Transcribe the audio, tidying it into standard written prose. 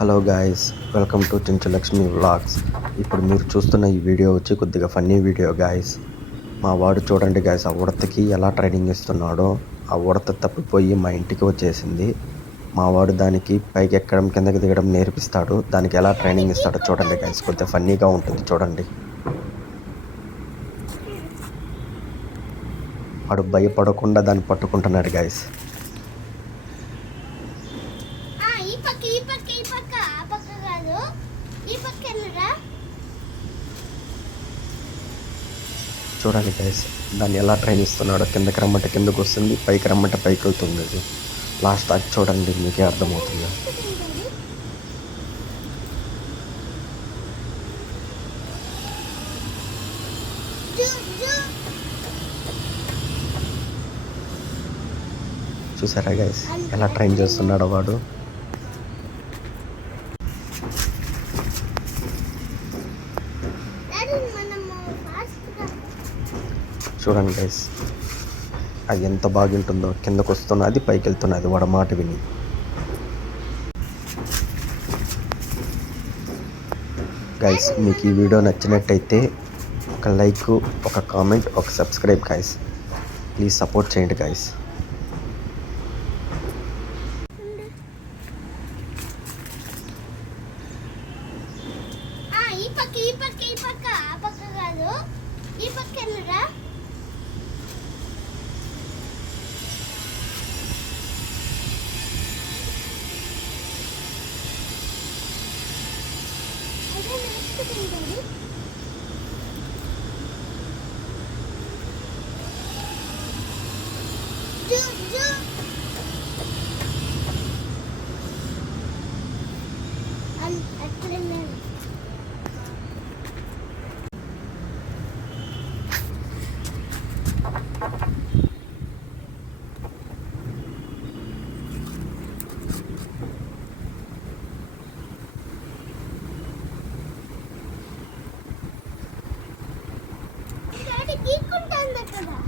Hello guys, welcome to Chenchulakshmi vlogs. ఇప్పుడు మీరు చూస్తున్న ఈ వీడియో వచ్చి కొద్దిగా ఫన్నీ వీడియో గాయ్స్. మా వాడు చూడండి గాయ్స్, ఆ ఉడతకి ఎలా ట్రైనింగ్ ఇస్తున్నాడో. ఆ ఉడత తప్పిపోయి మా ఇంటికి వచ్చేసింది. మా వాడు దానికి పైకి ఎక్కడం కిందకి దిగడం నేర్పిస్తాడు. దానికి ఎలా ట్రైనింగ్ ఇస్తాడో చూడండి గాయ్స్, కొద్దిగా ఫన్నీగా ఉంటుంది చూడండి. వాడు భయపడకుండా దాన్ని పట్టుకుంటున్నాడు గాయ్స్. చూడండి గైస్, దాన్ని ఎలా ట్రైన్ ఇస్తున్నాడో. కిందకి రమ్మంటే కిందకు వస్తుంది, పైకి రమ్మంటే పైకి వెళ్తుంది. అది లాస్ట్ అది చూడండి, మీకే అర్థమవుతుంది. చూసారా గైస్, ఎలా ట్రైన్ చేస్తున్నాడో వాడు. చూడండి గైస్, అది ఎంత బాగుంటుందో. కిందకు వస్తున్నది, పైకి వెళ్తున్నది వాడు మాట విని. గైస్, మీకు ఈ వీడియో నచ్చినట్టయితే ఒక లైక్, ఒక కామెంట్, ఒక సబ్స్క్రైబ్ గైస్. ప్లీజ్ సపోర్ట్ చేయండి గైస్. గీక్కుంటాను కదా.